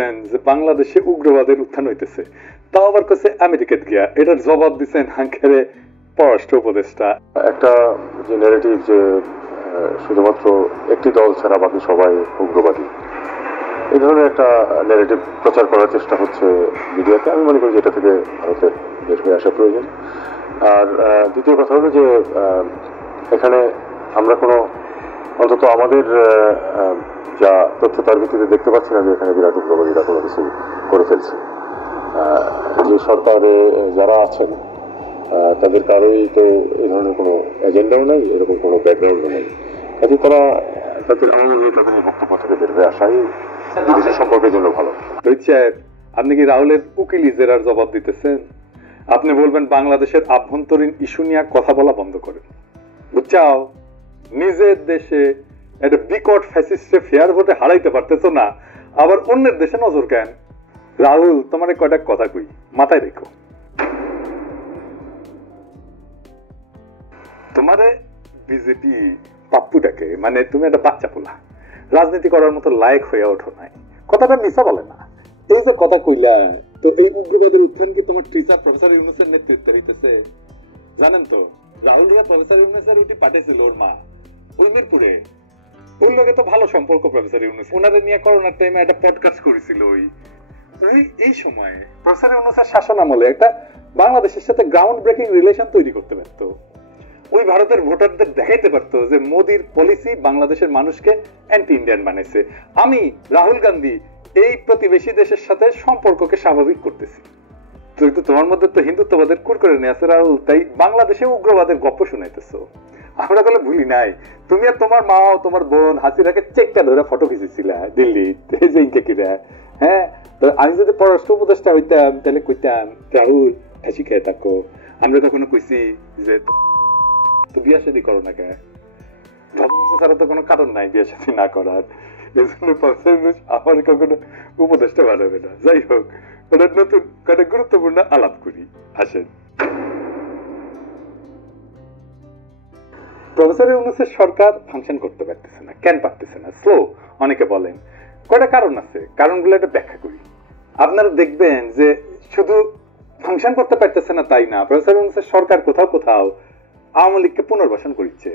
দিচ্ছেন যে বাংলাদেশে উগ্রবাদের উত্থান হইতেছে, তাও আবার কাছে আমেরিকাতে গিয়া এটার জবাব দিচ্ছেন হাঙ্কেরে পররাষ্ট্র উপদেষ্টা। একটা যে ন্যারেটিভ যে শুধুমাত্র একটি দল ছাড়া বাকি সবাই উগ্রবাদী, এই ধরনের একটা ন্যারেটিভ প্রচার করার চেষ্টা হচ্ছে মিডিয়াতে। আমি মনে করি যে এটা থেকে ভারতের বের হয়ে আসা প্রয়োজন। আর দ্বিতীয় কথা হলো যে এখানে আমরা কোনো অন্তত আমাদের যা তথ্য তার ভিত্তিতে দেখতে পাচ্ছি না যে এখানে বিরাট উগ্রবাদীরা কোনো কিছু করে ফেলছে। যে সরকারে যারা আছেন তাদের কারোই তো এই ধরনের কোনো এজেন্ডাও নেই, এরকম কোনো ব্যাকগ্রাউন্ডও নেই। কাজে তারা তাদের আমার মনে হয় তাদের বক্তব্য থেকে বের হয়ে আসাই বিদেশের সম্পর্কের জন্য ভালো। আপনি কি রাহুলের উকিল ইজেরার জবাব দিতেছেন? আপনি বলবেন বাংলাদেশের আভ্যন্তরীণ ইস্যু নিয়ে কথা বলা বন্ধ করেন, বুঝছাও? নিজের দেশে একটা বিকট ফ্যাসিস্টে ফেয়ার ভোটে হারাইতে পারতেছ না, আবার অন্যের দেশে নজর কেন? রাহুল, তোমার কয়টা কথা কই, মাথায় রেখো। তোমারে বিজেপি পাপ্পুটাকে, মানে তুমি একটা বাচ্চা পোলা, রাজনীতি করার মতো লায়ক হয়ে ওঠো নাই, কথাটা মিশা বলে না। এই যে কথা কইলা, তো এই উগ্রবাদের উত্থান কি তোমার টিচার প্রফেসর ইউনূসের নেতৃত্বে হইতেছে? জানেন তো রাহুল প্রফেসর ইউনূসের রুটি পাঠিয়েছিল ওর মা ওই মিরপুরে। ওর লগে তো ভালো সম্পর্ক প্রফেসর ইউনূস, ওনারে নিয়ে করোনার টাইমে একটা পডকাস্ট করেছিল। এই সময় প্রফেসর ইউনূসের শাসন আমলে একটা বাংলাদেশের সাথে গ্রাউন্ড ব্রেকিং রিলেশন তৈরি করতে পারতো। ওই ভারতের ভোটারদের দেখাইতে পারতো যে মোদির পলিসি বাংলাদেশের মানুষকে অ্যান্টি ইন্ডিয়ান বানাইছে। আমি রাহুল গান্ধী এই প্রতিবেশী দেশের সাথে সম্পর্ককে স্বাভাবিক করতেছি। তুই তো তোমার মধ্যে তো হিন্দুত্ববাদের কুর করে নিয়ে আছে রাহুল, তাই বাংলাদেশে উগ্রবাদের গপ্প শুনাইতেছ। আমরা বলে ভুলি নাই, তুমি আর তোমার মা ও তোমার বোন হাসিরাকে চেকটা ধরে ফটো খিচেছিলা দিল্লিতে, হ্যাঁ। আমি যদি পররাষ্ট্র উপদেষ্টা হইতাম তাহলে কইতাম রাহুল হাসি খেয়ে থাকো। আমরা কখনো কইছি যে তো বিয়া শাদী করো না কেন? ধর্ম ছাড়া তো কোনো কারণ নাই বিয়া শাদী না করার। এই জন্য আমার কখনো উপদেষ্টা বানাবে না। যাই হোক, ওটা নতুন কয়েকটা গুরুত্বপূর্ণ আলাপ করি, আসেন। প্রফেসর ইউনূসের সরকার ফাংশন করতে পারতেছে না। কেন পারতেছে না? স্লো অনেকে বলেন। কয়টা কারণ আছে, কারণগুলো একটা ব্যাখ্যা করি। আপনারা দেখবেন যে শুধু ফাংশন করতে পারতেছে না তাই না, প্রফেসর ইউনূসের সরকার কোথাও কোথাও আওয়ামী লীগকে পুনর্বাসন করছে।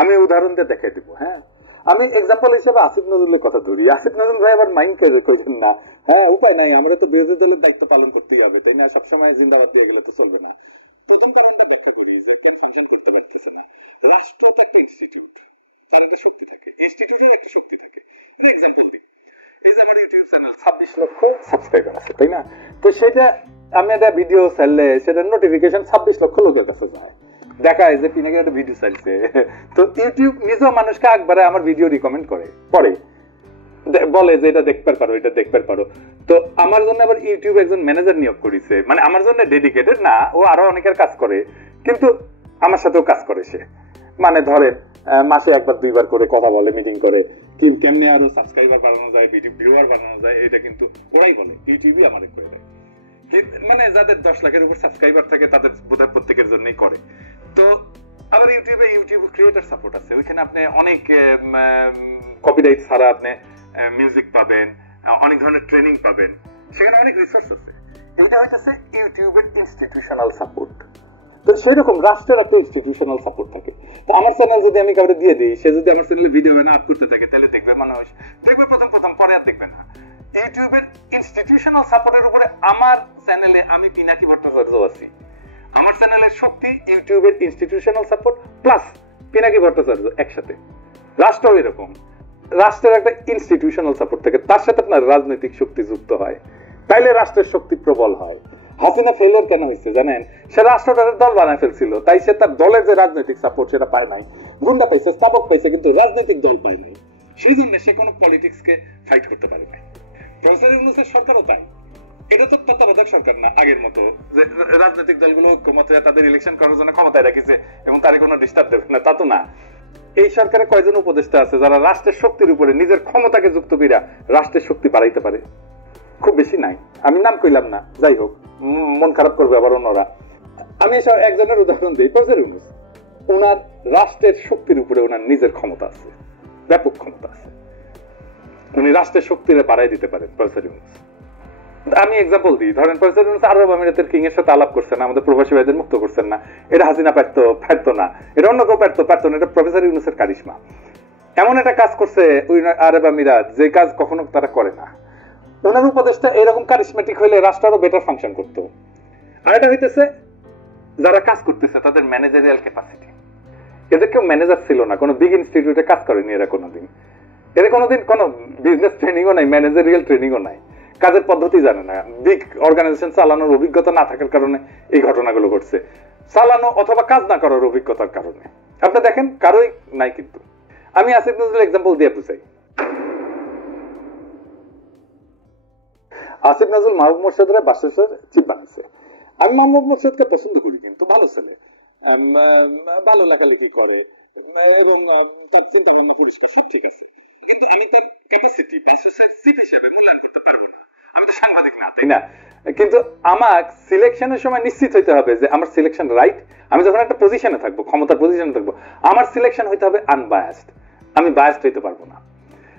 আমি উদাহরণ দিয়ে দেখাই দিব। হ্যাঁ, আমি এক্সাম্পল হিসেবে আসিফ নজরুলের কথা ধরি। আসিফ নজরুল ভাই আবার মাইন্ড করেন না। হ্যাঁ, উপায় নাই, আমরা তো বিরোধী দলের দায়িত্ব পালন করতেই হবে, তাই না? সবসময় জিন্দাবাদ দিয়ে গেলে তো চলবে না। প্রথম কারণটা ব্যাখ্যা করি যে কেন ফাংশন করতে পারতেছে না। রাষ্ট্র তো একটা ইনস্টিটিউট, তার একটা শক্তি থাকে, ইনস্টিটিউটের একটা শক্তি থাকে। এক্সাম্পল দিই, এই যে আমার ইউটিউব চ্যানেল 26 লক্ষ সাবস্ক্রাইবার আছে, তাই না? তো সেটা আমি একটা ভিডিও ছাড়লে সেটার নোটিফিকেশন 26 লক্ষ লোকের কাছে যায়, দেখায় যে পিনাকি একটা ভিডিও চাইছে। তো ইউটিউব নিজেও মানুষকে একবারে আমার ভিডিও রিকমেন্ড করে, পরে বলে যে এটা দেখতে পারো, এটা দেখতে পারো। তো আমার জন্য আবার ইউটিউব একজন ম্যানেজার নিয়োগ করেছে, মানে আমার জন্য ডেডিকেটেড না, ও আরো অনেকের কাজ করে, কিন্তু আমার সাথেও কাজ করে সে। মানে ধরেন মাসে একবার দুইবার করে কথা বলে, মিটিং করে, কেমনে আরো সাবস্ক্রাইবার বাড়ানো যায়, ভিউয়ার বাড়ানো যায়, এটা কিন্তু ওরাই বলে, ইউটিউবই আমাদের করে দেয়। মানে যাদের 10 লাখের উপর সাবস্ক্রাইবার থাকে তাদের বোধহয় প্রত্যেকের জন্যই করে। তো আবার ইউটিউব ক্রিয়েটর সাপোর্ট আছে, ওইখানে আপনি অনেক কপিরাইট ছাড়া আপনি মিউজিক পাবেন, অনেক ধরনের ট্রেনিং পাবেন, সেখানে অনেক রিসোর্স আছে। এটা হইতেছে ইউটিউবের ইনস্টিটিউশনাল সাপোর্ট। তো সেরকম রাষ্ট্রের একটা ইনস্টিটিউশনাল সাপোর্ট থাকে। তো আমার চ্যানেল যদি আমি কাউকে দিয়ে দিই, সে যদি আমার চ্যানেলে ভিডিও বানা আপ করতে থাকে, তাহলে দেখবে মানুষ, দেখবে প্রথম পরে আর দেখবে না। ইউটিউবের ইনস্টিটিউশনাল সাপোর্টের উপরে আমার চ্যানেলে আমি পিনাকি ভট্টাচার্য আছি। আমার চ্যানেলের শক্তি ইউটিউবের institutional support plus Pinaki Bhattacharya একসাথে। রাষ্ট্র এরকম, রাষ্ট্রের একটা ইনস্টিটিউশনাল সাপোর্ট থাকে, তার সাথে আপনার রাজনৈতিক শক্তি যুক্ত হয়, তাইলে রাষ্ট্রের শক্তি প্রবল হয়। হাসিনা ফেলিওর কেন হয়েছে জানেন? সে রাষ্ট্রটাকে দল বানায় ফেলছিল, তাই সে তার দলের যে রাজনৈতিক সাপোর্ট সেটা পায় নাই। গুন্ডা পাইছে, স্থাপক পাইছে, কিন্তু রাজনৈতিক দল পায় নাই। সেই জন্য সে কোনো পলিটিক্সকে ফাইট করতে পারে না। প্রফেসর ইউনূসের সরকারও তাই। এটা তো তত্ত্বাবধায়ক সরকার না আগের মতো যে রাজনৈতিক দলগুলো ক্ষমতায় তাদের ইলেকশন করার জন্য ক্ষমতায় রাখিছে এবং তারে কোনো ডিস্টার্ব দেবে না, তা তো না। এই সরকারে কয়জন উপদেষ্টা আছে যারা রাষ্ট্রের শক্তির উপরে নিজের ক্ষমতাকে যুক্ত কইরা রাষ্ট্রের শক্তি বাড়াইতে পারে? খুব বেশি নাই, আমি নাম কইলাম না, যাই হোক, মন খারাপ করবে আবার অন্যরা। আমি একজনের উদাহরণ দিই, প্রফেসর ইউনূস। ওনার রাষ্ট্রের শক্তির উপরে ওনার নিজের ক্ষমতা আছে, ব্যাপক ক্ষমতা আছে। উনি রাষ্ট্রের শক্তিরে বাড়াই দিতে পারেন প্রফেসর ইউনূস। আমি এক্সাম্পল দিই, ধরেন প্রফেসর ইউনূস আরব আমিরাতের কিং এর সাথে আলাপ করছেন না, আমাদের প্রবাসী ভাইদের মুক্ত করছেন না, এটা হাসিনা পারতো না, এটা অন্য কেউ পারতো না, এটা প্রফেসর ইউনূসের কারিশমা। এমন একটা কাজ করছে ওই আরব আমিরাত যে কাজ কখনো তারা করে না। ওনার উপদেশটা এরকম কারিশমেটিক হইলে রাষ্ট্র আরো বেটার ফাংশন করতো। আর এটা হইতেছে যারা কাজ করতেছে তাদের ম্যানেজারিয়াল ক্যাপাসিটি। এদের কেউ ম্যানেজার ছিল না, কোনো বিগ ইনস্টিটিউটে কাজ করেনি এরা কোনোদিন, এদের কোনোদিন কোনো বিজনেস ট্রেনিংও নাই, ম্যানেজারিয়াল ট্রেনিংও নাই, কাজের পদ্ধতি জানে না, বিগ অর্গানাইজেশন চালানোর অভিজ্ঞতা না থাকার কারণে এই ঘটনাগুলো ঘটছে, চালানো অথবা কাজ না করার অভিজ্ঞতার কারণে। আপনি দেখেন কারোই নাই। কিন্তু আমি আসিফ নজরুল এক্সাম্পল দিয়ে বুঝাই। আসিফ নজরুল মাহবুব মোর্শেদের বাসের চিফ বানাইছে। আমি মাহবুব মোর্শেদকে পছন্দ করি, কিন্তু ভালো ছেলে, ভালো লেখালেখি করে এবং তার চিন্তা ভাবনা পরিষ্কার, সব ঠিক আছে। কিন্তু আমি তার ক্যাপাসিটি বাসের চিফ হিসেবে মূল্যায়ন করতে পারবো না, আমি তো সাংবাদিক না, তাই না? কিন্তু আমার সিলেকশনের সময় নিশ্চিত হইতে হবে যে আমার সিলেকশন রাইট। আমি যখন একটা পজিশনে থাকবো, ক্ষমতার পজিশনে থাকবো, আমার সিলেকশন হইতে হবে আনবায়াসড, আমি বায়াসড হইতে পারবো না।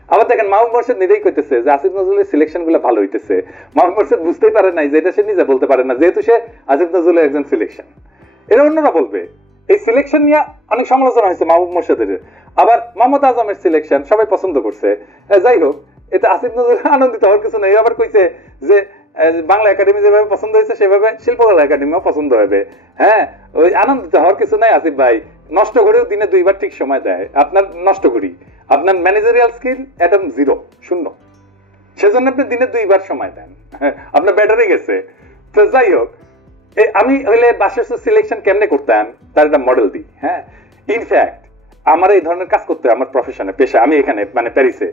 আবার দেখেন মাহবুব মোর্শেদ নিজেই কইতেছে যে আসিফ নজরুলের সিলেকশন গুলো ভালো হইতেছে। মাহবুব মোর্শেদ বুঝতেই পারে নাই যে এটা সে নিজে বলতে পারে না, যেহেতু সে আসিফ নজরুলের একজন সিলেকশন। এটা অন্যরা বলবে। এই সিলেকশন নিয়ে অনেক সমালোচনা হয়েছে মাহবুব মোর্শেদের। আবার মোহাম্মদ আজমের সিলেকশন সবাই পছন্দ করছে। যাই হোক, এতে আসিফ নজরুল আনন্দিত হওয়ার কিছু নেই। আবার কইছে যে বাংলা একাডেমি যেভাবে পছন্দ হয়েছে সেভাবে শিল্পকলা একাডেমিও পছন্দ হবে। হ্যাঁ, ওই আনন্দিত হওয়ার কিছু নাই। আসিফ ভাই নষ্ট করেও দিনে 2 বার ঠিক সময় দেয়। আপনার নষ্ট করি, আপনার ম্যানেজারিয়াল স্কিল একদম 0, 0, সেজন্য আপনি দিনে 2 বার সময় দেন, আপনার ব্যাটারি গেছে। তো যাই হোক, আমি হইলে বাসের সিলেকশন কেমনে করতাম তার একটা মডেল দিই। হ্যাঁ, ইনফ্যাক্ট আমার এই ধরনের কাজ করতে আমার প্রফেশনে, পেশা, আমি এখানে মানে প্যারিসে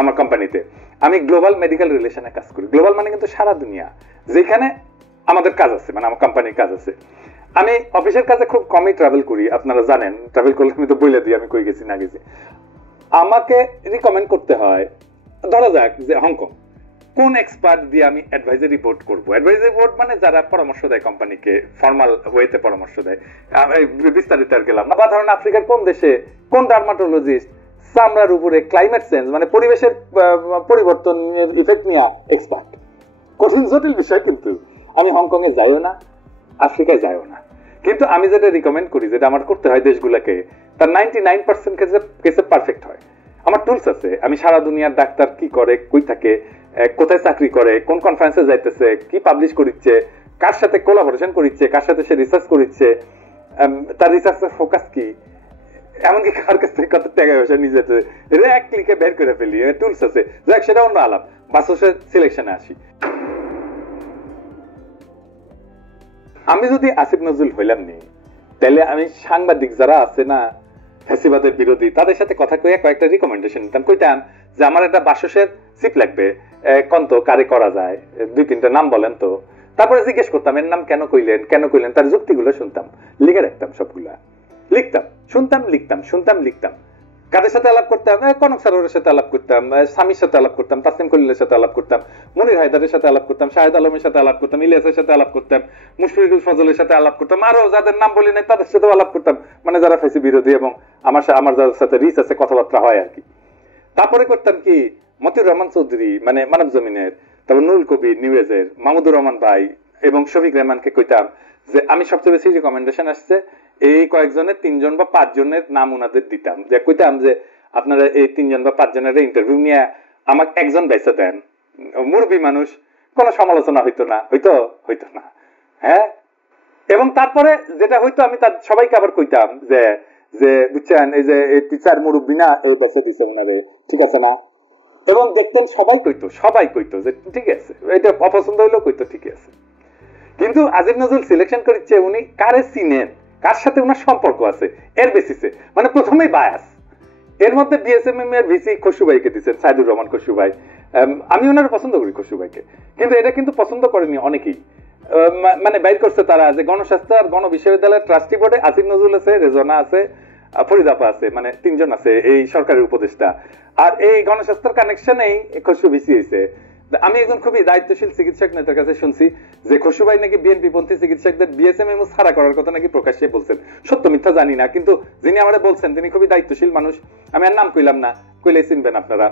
আমার কোম্পানিতে আমি গ্লোবাল মেডিকেল রিলেশনে কাজ করি। গ্লোবাল মানে কিন্তু সারা দুনিয়া, যেখানে আমাদের কাজ আছে, মানে আমার কোম্পানির কাজ আছে। আমি অফিসের কাজে খুব কমই ট্রাভেল করি, আপনারা জানেন। ট্রাভেল করলে আমি তো বলে দিই আমি কই গেছি না গেছি। আমাকে রিকমেন্ড করতে হয়, ধরা যাক যে হংকং, কোন এক্সপার্ট দিয়ে আমি অ্যাডভাইজারি বোর্ড করব। অ্যাডভাইজারি বোর্ড মানে যারা পরামর্শ দেয় কোম্পানিকে, ফর্মাল ওয়েতে পরামর্শ দেয়, বিস্তারিত আর গেলাম না। বা ধরেন আফ্রিকার কোন দেশে কোন ডার্মাটোলজিস্ট চামড়ার উপরে ক্লাইমেট চেঞ্জ মানে পরিবেশের পরিবর্তনের ইফেক্ট নিয়ে এক্সপার্ট। কঠিন জটিল বিষয়, কিন্তু আমি হংকং এ যাইও না, আফ্রিকায় যাইও না। কিন্তু আমি যেটা রিকমেন্ড করি, যেটা আমার করতে হয় দেশগুলোকে, তার 99% কেসে পারফেক্ট হয়। আমার টুলস আছে, আমি সারা দুনিয়ার ডাক্তার কি করে, কই থাকে, কোথায় চাকরি করে, কোন কনফারেন্সে যাইতেছে, কি পাবলিশ করিচ্ছে, কার সাথে কোলাবোরেশন করিচ্ছে, কার সাথে সে রিসার্চ করিচ্ছে, তার রিসার্চের ফোকাস কি, এমনকি কার কাছ থেকে কত টাকা পয়সা নিয়ে যেতে, এটা এক ক্লিকে বের করে ফেলি। টুলস আছে, যাক সেটা অন্য আলাপ। বাসের সিলেকশনে আসি। আমি যদি আসিফ নজরুল হইলাম নি, তাহলে আমি সাংবাদিক যারা আছে না ফ্যাসিবাদের বিরোধী, তাদের সাথে কথা কইয়া কয়েকটা রিকমেন্ডেশন দিতাম। কইতাম যে আমার একটা বাসের সিপ লাগবে, কন্ত কারে করা যায়, 2-3টা নাম বলেন তো। তারপরে জিজ্ঞেস করতাম এর নাম কেন কইলেন, তার যুক্তিগুলো শুনতাম, লিখে রাখতাম, সবগুলা লিখতাম, শুনতাম, লিখতাম, শুনতাম, লিখতাম। কাদের সাথে আলাপ করতাম? কনক সারোয়ারের সাথে আলাপ করতাম, স্বামীর সাথে আলাপ করতাম, তাসলিম খলিলের সাথে আলাপ করতাম, মনির হায়দারের সাথে আলাপ করতাম, শাহেদ আলমের সাথে আলাপ করতাম, ইলিয়াসের সাথে আলাপ করতাম, মুশফিকুল ফজলের সাথে আলাপ করতাম, আরো যাদের নাম বলি নাই তাদের সাথে আলাপ করতাম, মানে যারা ফেসি বিরোধী এবং আমার যাদের সাথে রিচ আছে, কথাবার্তা হয় আর কি। তারপরে করতাম কি, মতিউর রহমান চৌধুরী মানে মানব জমিনের, তারপর নুরুল কবির নিউজের, মাহমুদুর রহমান ভাই এবং শফিক রেহমানকে কইতাম যে আমি সবচেয়ে বেশি রিকমেন্ডেশন আসছে এই কয়েকজনের 3জন বা 5 জনের নাম ওনাদের দিতাম, যে কইতাম যে আপনারা এই 3জন বা 5 জনের ইন্টারভিউ নিয়ে আমাকে একজন বেঁচে দেন। মুরব্বী মানুষ, কোনো সমালোচনা হইতো না। হ্যাঁ, এবং তারপরে যেটা হইতো আমি তার সবাইকে আবার কইতাম যে যে বুঝছেন এই যে টিচার মুরব্বী না, এই বেঁচে দিছে ওনারে, ঠিক আছে না? এবং দেখতেন সবাই কইতো যে ঠিক আছে, এটা অপছন্দ হইলেও কইতো ঠিক আছে। কিন্তু আসিফ নজরুল সিলেকশন করেছে উনি কারে চিনেন, কার সাথে ওনার সম্পর্ক আছে এর বেসিসে, মানে প্রথমেই বায়াস। এর মধ্যে বিএসএমএম এর ভিসি খসরু ভাইকে দিচ্ছেন, সাইদুর রহমান খসরু ভাই। আমি ওনার পছন্দ করি খসরু ভাইকে, কিন্তু এটা কিন্তু পছন্দ করেনি অনেকেই, মানে বাইর করছে তারা যে গণস্বাস্থ্য আর গণ বিশ্ববিদ্যালয়ের ট্রাস্টি বোর্ডে আসিফ নজরুল আছে, রেজনা আছে, ফরিদাপা আছে, মানে 3জন আছে এই সরকারের উপদেষ্টা। আর এই গণস্বাস্থ্যের কানেকশনেই খসরু ভিসি হয়েছে। আমি একজন খুবই দায়িত্বশীল চিকিৎসক নেতার কাছে শুনছি যে খসরু ভাই নাকি বিএনপি পন্থী চিকিৎসকদের বিএসএমএম ছাড়া করার কথা নাকি প্রকাশ্যে বলছেন। সত্য মিথ্যা জানি না, কিন্তু যিনি আমারে বলছেন তিনি খুবই দায়িত্বশীল মানুষ। আমি আর নাম কইলাম না, কইলে চিনবেন আপনারা।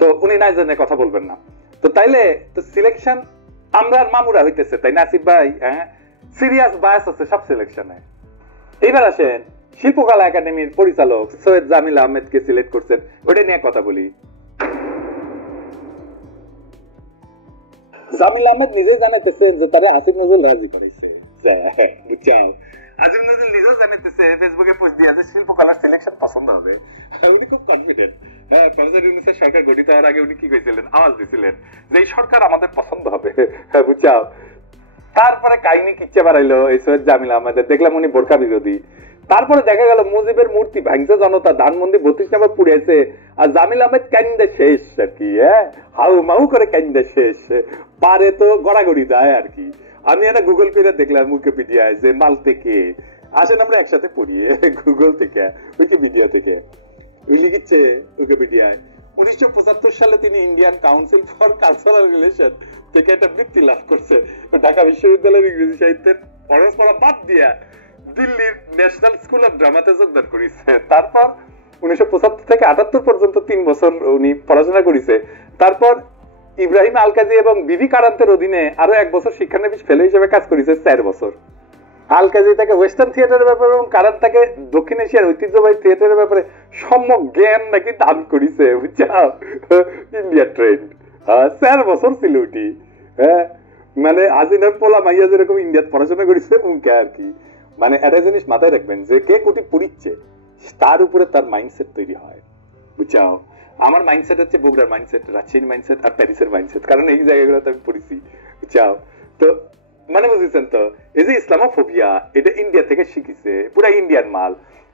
তো উনি নাই জন্য কথা বলবেন না। তো তাইলে তো সিলেকশন আমরা আর মামুরা হইতেছে, তাই না আসিফ ভাই? হ্যাঁ, সিরিয়াস বায়াস আছে সব সিলেকশনে। এইবার আসেন শিল্পকলা একাডেমির পরিচালক সৈয়দ জামিল আহমেদকে সিলেক্ট করছেন, ওটা নিয়ে কথা বলি। জামিল আহমেদ নিজেই জানাইতেছেন যে তারে আসিফ নজরুল রাজি করাইছে। বুঝছাও, আসিফ নজরুল নিজেও জানাইতেছে ফেসবুকে পোস্ট দিয়ে যে শিল্পকলার সিলেকশন পছন্দ হবে। উনি খুব কনফিডেন্ট। হ্যাঁ, প্রফেসর ইউনূসের সরকার গঠিত হওয়ার আগে উনি কি কইছিলেন, আওয়াজ দিছিলেন যে এই সরকার আমাদের পছন্দ হবে। হ্যাঁ, বুঝছাও। তারপরে কাহিনী কিচ্ছা বাড়াইলো এই সৈয়দ জামিল আহমেদের, দেখলাম উনি বোরকা বিরোধী। তারপরে দেখা গেল মুজিবের মূর্তি ভাঙছে জনতা, ধানমন্ডি 32 নম্বর পুড়িয়েছে, আর জামিল আহমেদ কান্দে শেষ আর কি। হ্যাঁ, হাউ মাউ করে কান্দে শেষ, পারে তো গড়াগড়ি যায় আর কি। আমি একটা গুগল করে দেখলাম উইকিপিডিয়ায় যে মাল থেকে আসেন আমরা একসাথে পড়ি, গুগল থেকে উইকিপিডিয়া থেকে লিখছে উইকিপিডিয়ায় 1975 সালে তিনি Indian council for cultural relation থেকে একটা বৃত্তি লাভ করছে। ঢাকা বিশ্ববিদ্যালয়ের ইংরেজি সাহিত্যের অনার্স পড়া বাদ দিয়া দিল্লির ন্যাশনাল স্কুল অফ ড্রামাতে যোগদান করেছে। তারপর 1975 থেকে 78 পর্যন্ত 3 বছর উনি পড়াশোনা করেছে। তারপর ইব্রাহিম আল কাজী এবং বিবি কারান্তের অধীনে আরো 1 বছর শিক্ষানবিশ ফেলো হিসেবে কাজ করেছে 4 বছর। আল কাজী তাকে ওয়েস্টার্ন থিয়েটারের ব্যাপারে এবং কারান্ত তাকে দক্ষিণ এশিয়ার ঐতিহ্যবাহী থিয়েটারের ব্যাপারে সম্যক জ্ঞান নাকি দান করেছে। বুঝছাও, ইন্ডিয়া ট্রেন্ড 4 বছর ছিল ওটি। হ্যাঁ, মানে আজিনার পোলা মাইয়া যেরকম ইন্ডিয়াত পড়াশোনা করেছে উনকে আর কি। মানে একটা জিনিস মাথায় রাখবেন যে কে কোটি পড়িচ্ছে তার উপরে তার মাইন্ডসেট তৈরি হয়। বুঝছাও, আমার মাইন্ডসেট হচ্ছে বগুড়ার মাইন্ডসেট, রাজশাহীর মাইন্ডসেট আর প্যারিসের মাইন্ডসেট, কারণ এই জায়গাগুলোতে আমি পড়েছি। বুঝছাও, তো মানে বুঝেছেন তো, এই যে ইসলামোফোবিয়া এটা ইন্ডিয়া থেকে শিখিছে, পুরাই ইন্ডিয়ান মাল,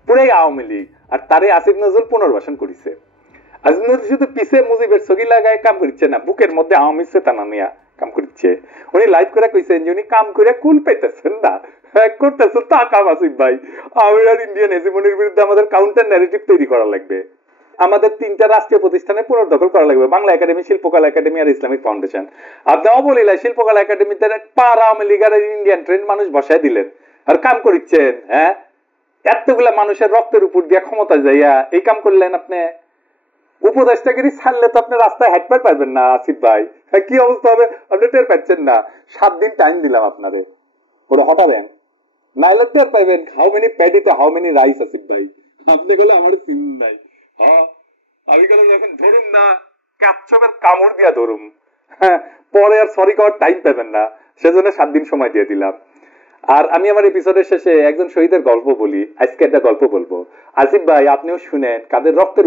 পুরাই আওয়ামী লীগ। আর তারে আসিফ নজরুল পুনর্বাসন করেছে। আসিফ নজরুল শুধু পিছে মুজিবের ছবি লাগায় কাম করছে না, বুকের মধ্যে আওয়ামী চেতনা নিয়ে কাম করছে। উনি লাইভ করে কইছেন যে উনি কাম করে কুল পাইতেছেন না, করতেছেন তা কাম। আসিফ ভাই, আমি আর ইন্ডিয়ান হেজিমনির বিরুদ্ধে আমাদের কাউন্টার ন্যারেটিভ তৈরি করা লাগবে। আমাদের 3টা রাষ্ট্রীয় প্রতিষ্ঠানে পুনর্দখল করা লাগবে, বাংলা একাডেমি, শিল্পকলা একাডেমি আর ইসলামিক ফাউন্ডেশন। আপনি অবলীলায় শিল্পকলা একাডেমিতে পার আওয়ামী লীগ আর ইন্ডিয়ান ট্রেন্ড মানুষ বসায় দিলেন আর কাম করিচ্ছেন। হ্যাঁ, এতগুলা মানুষের রক্তের উপর দিয়ে ক্ষমতা যাইয়া এই কাম করলেন আপনি। উপদেষ্টাগিরি ছাড়লে তো আপনি রাস্তায় হাঁটতে পারবেন না আসিফ ভাই। কি অবস্থা হবে আপনি টের পাচ্ছেন না। 7 দিন টাইম দিলাম আপনারে, ওরা হটাবেন, নাইলে টের পাইবেন হাউ মেনি প্যাডিতে হাউ মেনি রাইস। আসিফ ভাই, আপনি গেলে আমার চিন নাই। হ্যাঁ, আমি গেলে যখন ধরুম না কাচ্ছপের কামড় দিয়া ধরুম, হ্যাঁ, পরে আর সরি করার টাইম পাবেন না, সেজন্য 7 দিন সময় দিয়ে দিলাম। আর আমি আমার এপিসোডের শেষে একজন শহীদের গল্প বলি। আজকে একটা গল্প বলবো, আসিফ ভাই আপনিও শুনেন, কাদের রক্তের